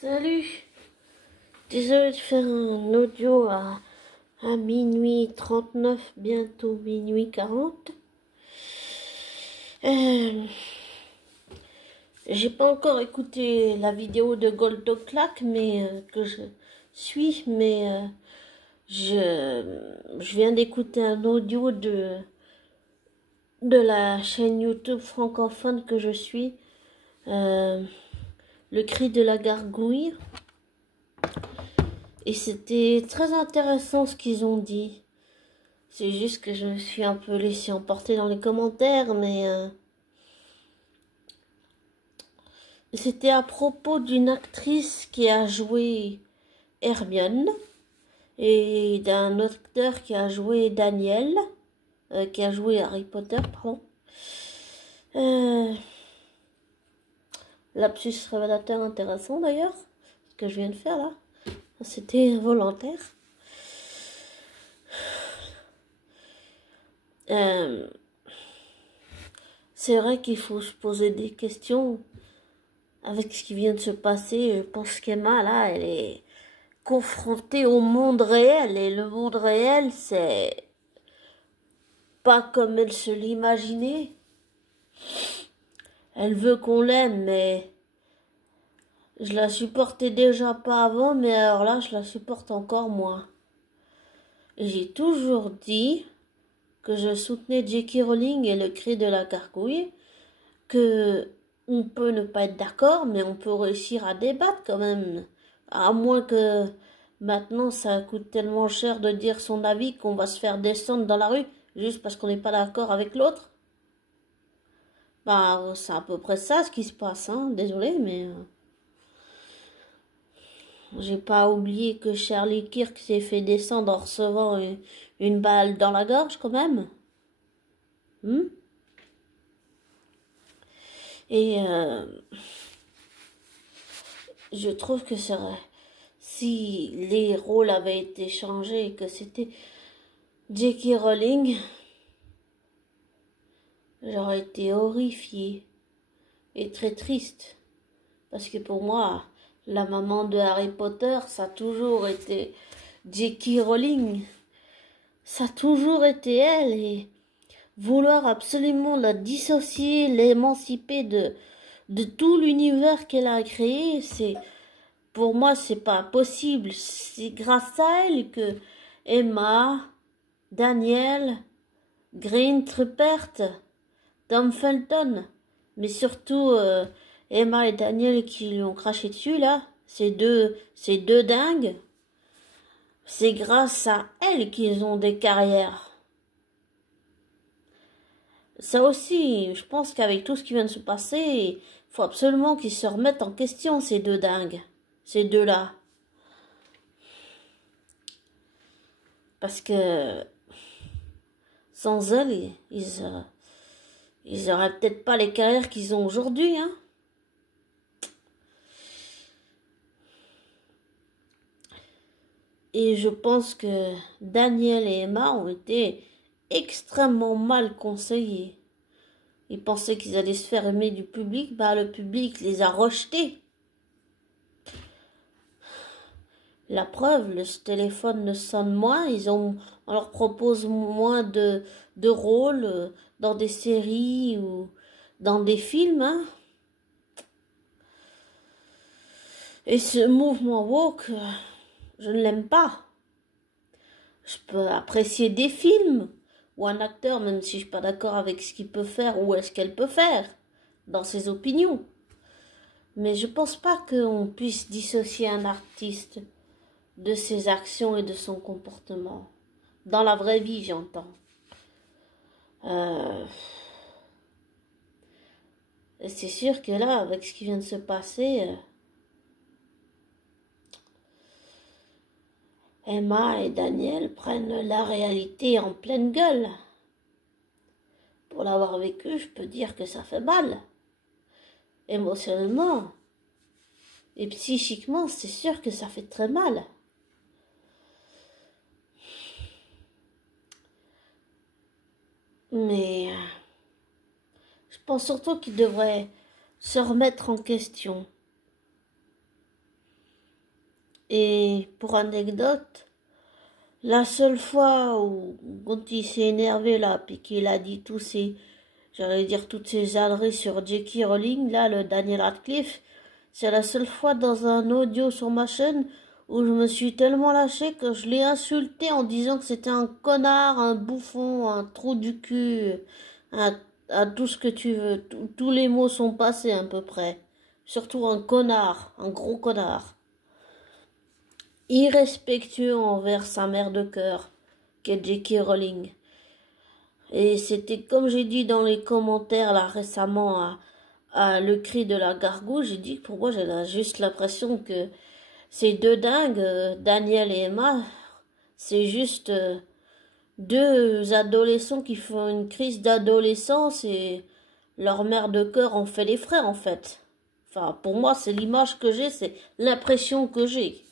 Salut, désolé de faire un audio à minuit 39, bientôt minuit 40. J'ai pas encore écouté la vidéo de Goldoclack, mais que je suis, mais je viens d'écouter un audio de la chaîne YouTube francophone que je suis, Le Cri de la Gargouille. Et c'était très intéressant ce qu'ils ont dit. C'est juste que je me suis un peu laissée emporter dans les commentaires, mais c'était à propos d'une actrice qui a joué Hermione et d'un autre acteur qui a joué Daniel, qui a joué Harry Potter, pardon. Lapsus révélateur intéressant d'ailleurs, ce que je viens de faire là. C'était volontaire. C'est vrai qu'il faut se poser des questions avec ce qui vient de se passer. Je pense qu'Emma, là, elle est confrontée au monde réel. Et le monde réel, c'est pas comme elle se l'imaginait. Elle veut qu'on l'aime, mais je la supportais déjà pas avant, mais alors là, je la supporte encore moins. Et j'ai toujours dit que je soutenais J.K. Rowling et Le Cri de la Gargouille, que on peut ne pas être d'accord, mais on peut réussir à débattre quand même. À moins que maintenant ça coûte tellement cher de dire son avis qu'on va se faire descendre dans la rue juste parce qu'on n'est pas d'accord avec l'autre. Bah, c'est à peu près ça ce qui se passe, hein. Désolé, mais j'ai pas oublié que Charlie Kirk s'est fait descendre en recevant une balle dans la gorge quand même. Et je trouve que c'est vrai. Si les rôles avaient été changés et que c'était J.K. Rowling, j'aurais été horrifiée et très triste. Parce que pour moi, la maman de Harry Potter, ça a toujours été J.K. Rowling. Ça a toujours été elle. Et vouloir absolument la dissocier, l'émanciper de tout l'univers qu'elle a créé, pour moi, c'est pas possible. C'est grâce à elle que Emma, Daniel, Green Rupert, Tom Felton, mais surtout Emma et Daniel qui lui ont craché dessus là, ces deux dingues, c'est grâce à elles qu'ils ont des carrières. Ça aussi, je pense qu'avec tout ce qui vient de se passer, il faut absolument qu'ils se remettent en question, ces deux dingues, ces deux-là. Parce que sans elles, ils auraient peut-être pas les carrières qu'ils ont aujourd'hui, hein. Et je pense que Daniel et Emma ont été extrêmement mal conseillés. Ils pensaient qu'ils allaient se faire aimer du public, bah le public les a rejetés. La preuve, le téléphone ne sonne moins, on leur propose moins de rôles dans des séries ou dans des films, hein. Et ce mouvement woke, je ne l'aime pas. Je peux apprécier des films ou un acteur, même si je suis pas d'accord avec ce qu'il peut faire ou est-ce qu'elle peut faire dans ses opinions. Mais je pense pas qu'on puisse dissocier un artiste de ses actions et de son comportement. Dans la vraie vie, j'entends. C'est sûr que là, avec ce qui vient de se passer, Emma et Daniel prennent la réalité en pleine gueule. Pour l'avoir vécu, je peux dire que ça fait mal. Émotionnellement et psychiquement, c'est sûr que ça fait très mal. Mais je pense surtout qu'ils devraient se remettre en question. Et pour anecdote, la seule fois où, quand il s'est énervé là, puis qu'il a dit j'allais dire toutes ces âneries sur J.K. Rowling, là, le Daniel Radcliffe, c'est la seule fois dans un audio sur ma chaîne où je me suis tellement lâché que je l'ai insulté en disant que c'était un connard, un bouffon, un trou du cul, à tout ce que tu veux. Tous les mots sont passés à peu près. Surtout un connard, un gros connard. Irrespectueux envers sa mère de cœur, qu'est J.K. Rowling. Et c'était comme j'ai dit dans les commentaires là récemment à Le Cri de la Gargouille, j'ai dit que pour moi j'ai juste l'impression que ces deux dingues, Daniel et Emma, c'est juste deux adolescents qui font une crise d'adolescence et leur mère de cœur en fait les frais en fait. Enfin, pour moi, c'est l'image que j'ai, c'est l'impression que j'ai.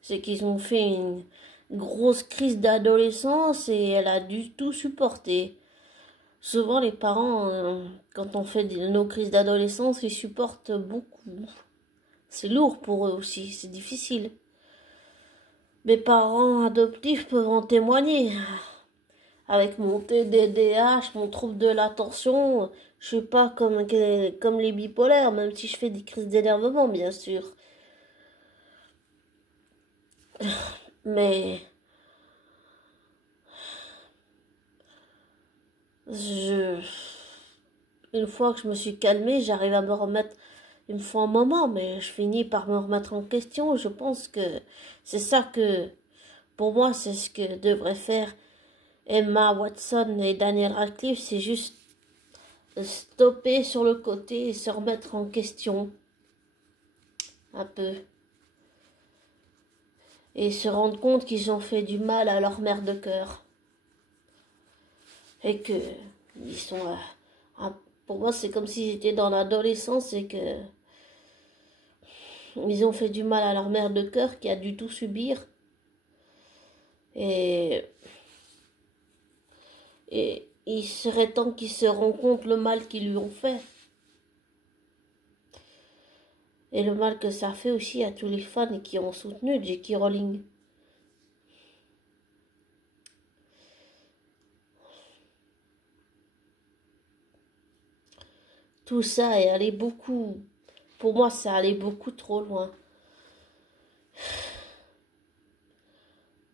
C'est qu'ils ont fait une grosse crise d'adolescence et elle a dû tout supporter. Souvent, les parents, quand on fait nos crises d'adolescence, ils supportent beaucoup. C'est lourd pour eux aussi, c'est difficile. Mes parents adoptifs peuvent en témoigner. Avec mon TDAH, mon trouble de l'attention, je suis pas comme les bipolaires, même si je fais des crises d'énervement, bien sûr. Mais une fois que je me suis calmée, j'arrive à me remettre. Il me faut un moment, mais je finis par me remettre en question. Je pense que c'est ça que, pour moi, c'est ce que devraient faire Emma Watson et Daniel Radcliffe, c'est juste stopper sur le côté et se remettre en question un peu. Et se rendre compte qu'ils ont fait du mal à leur mère de cœur. Et que ils sont... pour moi, c'est comme s'ils étaient dans l'adolescence et que ils ont fait du mal à leur mère de cœur qui a dû tout subir. Et il serait temps qu'ils se rendent compte le mal qu'ils lui ont fait. Et le mal que ça fait aussi à tous les fans qui ont soutenu J.K. Rowling. Tout ça est allé beaucoup... Pour moi, ça allait beaucoup trop loin.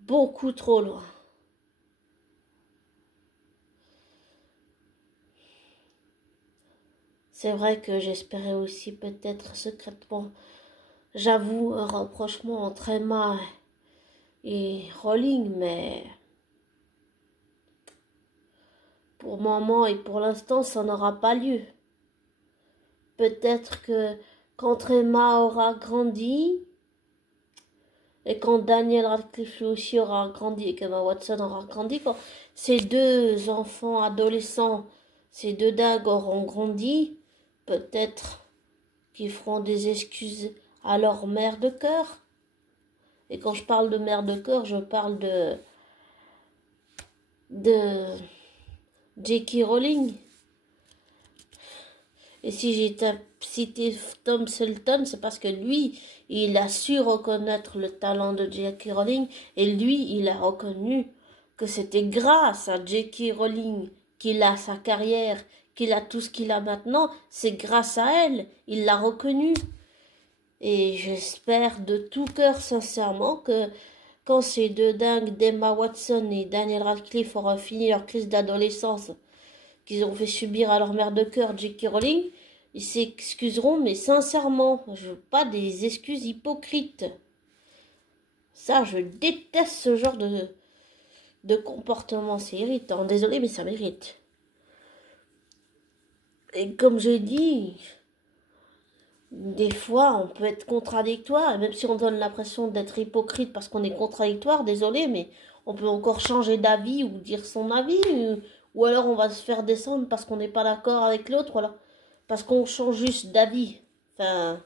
Beaucoup trop loin. C'est vrai que j'espérais aussi peut-être secrètement, j'avoue, un rapprochement entre Emma et Rowling, mais pour le moment et pour l'instant, ça n'aura pas lieu. Peut-être que quand Emma aura grandi, et quand Daniel Radcliffe lui aussi aura grandi, et qu'Emma Watson aura grandi, quand ces deux enfants adolescents, ces deux dingues auront grandi, peut-être qu'ils feront des excuses à leur mère de cœur. Et quand je parle de mère de cœur, je parle de J.K. Rowling. Et si j'ai cité Tom Felton, c'est parce que lui, il a su reconnaître le talent de J.K. Rowling. Et lui, il a reconnu que c'était grâce à J.K. Rowling qu'il a sa carrière, qu'il a tout ce qu'il a maintenant. C'est grâce à elle. Il l'a reconnu. Et j'espère de tout cœur, sincèrement, que quand ces deux dingues d'Emma Watson et Daniel Radcliffe auront fini leur crise d'adolescence qu'ils ont fait subir à leur mère de cœur, J.K. Rowling, ils s'excuseront, mais sincèrement, je veux pas des excuses hypocrites. Ça, je déteste ce genre de comportement, c'est irritant. Désolé, mais ça mérite. Et comme je dis, des fois, on peut être contradictoire, et même si on donne l'impression d'être hypocrite parce qu'on est contradictoire, désolé, mais on peut encore changer d'avis ou dire son avis, ou alors on va se faire descendre parce qu'on n'est pas d'accord avec l'autre, voilà, parce qu'on change juste d'avis. Enfin,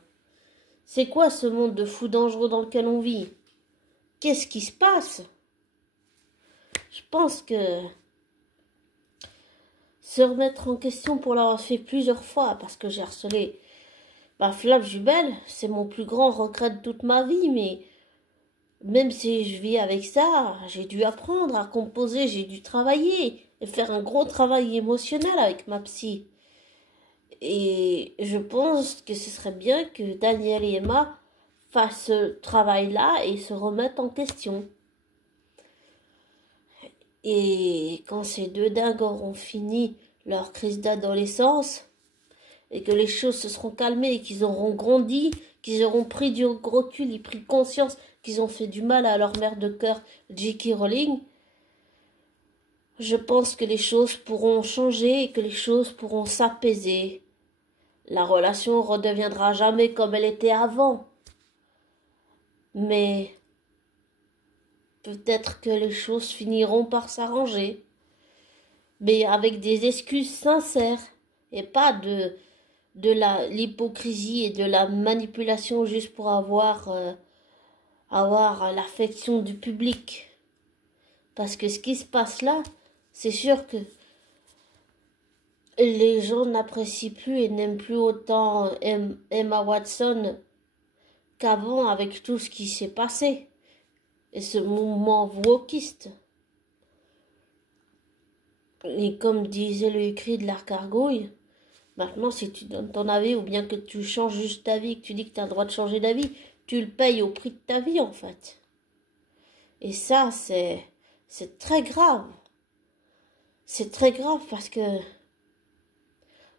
c'est quoi ce monde de fou dangereux dans lequel on vit? Qu'est-ce qui se passe? Je pense que se remettre en question pour l'avoir fait plusieurs fois, parce que j'ai harcelé Flav Jubel, c'est mon plus grand regret de toute ma vie, mais même si je vis avec ça, j'ai dû apprendre à composer, j'ai dû travailler et faire un gros travail émotionnel avec ma psy. Et je pense que ce serait bien que Daniel et Emma fassent ce travail-là et se remettent en question. Et quand ces deux dingues auront fini leur crise d'adolescence, et que les choses se seront calmées et qu'ils auront grandi, qu'ils auront pris du recul et pris conscience qu'ils ont fait du mal à leur mère de cœur, J.K. Rowling, je pense que les choses pourront changer et que les choses pourront s'apaiser. La relation redeviendra jamais comme elle était avant. Mais peut-être que les choses finiront par s'arranger. Mais avec des excuses sincères et pas de l'hypocrisie et de la manipulation juste pour avoir l'affection du public. Parce que ce qui se passe là, c'est sûr que les gens n'apprécient plus et n'aiment plus autant Emma Watson qu'avant avec tout ce qui s'est passé. Et ce mouvement wokiste. Et comme disait le cri de l'arc-gargouille, maintenant si tu donnes ton avis ou bien que tu changes juste d'avis, que tu dis que tu as le droit de changer d'avis, tu le payes au prix de ta vie en fait. Et ça, c'est très grave. C'est très grave parce que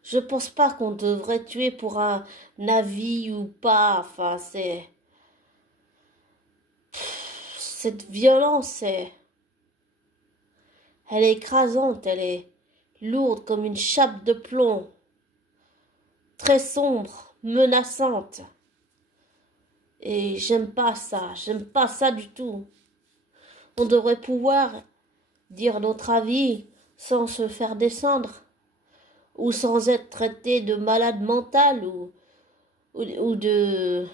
je pense pas qu'on devrait tuer pour un avis ou pas. Enfin, cette violence, elle est écrasante, elle est lourde comme une chape de plomb, très sombre, menaçante. Et j'aime pas ça du tout. On devrait pouvoir dire notre avis sans se faire descendre, ou sans être traité de malade mental, ou de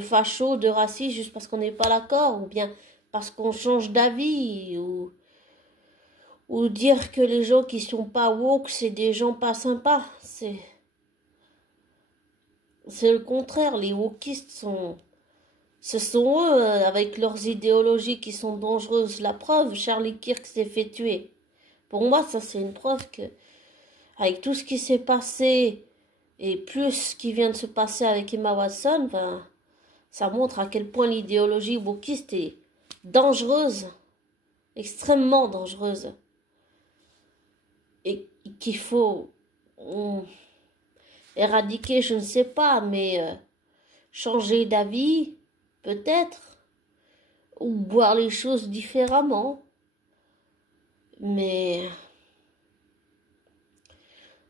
facho, de raciste, juste parce qu'on n'est pas d'accord, ou bien parce qu'on change d'avis, ou dire que les gens qui sont pas woke, c'est des gens pas sympas. C'est le contraire, les wokistes ce sont eux, avec leurs idéologies qui sont dangereuses. La preuve, Charlie Kirk s'est fait tuer. Pour moi, ça c'est une preuve que, avec tout ce qui s'est passé, et plus ce qui vient de se passer avec Emma Watson, ben, ça montre à quel point l'idéologie wokiste est dangereuse, extrêmement dangereuse. Et qu'il faut éradiquer, je ne sais pas, mais changer d'avis, peut-être, ou voir les choses différemment. Mais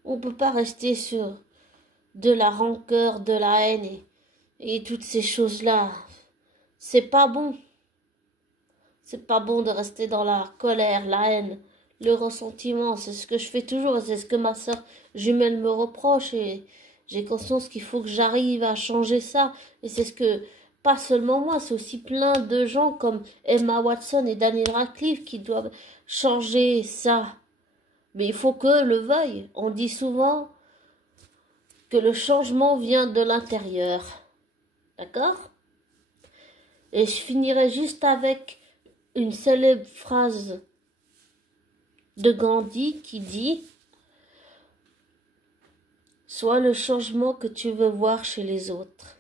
on ne peut pas rester sur de la rancœur, de la haine et toutes ces choses-là. C'est pas bon. C'est pas bon de rester dans la colère, la haine, le ressentiment. C'est ce que je fais toujours. C'est ce que ma sœur jumelle me reproche. Et j'ai conscience qu'il faut que j'arrive à changer ça. Et c'est ce que, pas seulement moi, c'est aussi plein de gens comme Emma Watson et Daniel Radcliffe qui doivent changer ça. Mais il faut qu'eux le veuillent. On dit souvent que le changement vient de l'intérieur. D'accord? Et je finirai juste avec une célèbre phrase de Gandhi qui dit « Sois le changement que tu veux voir chez les autres ».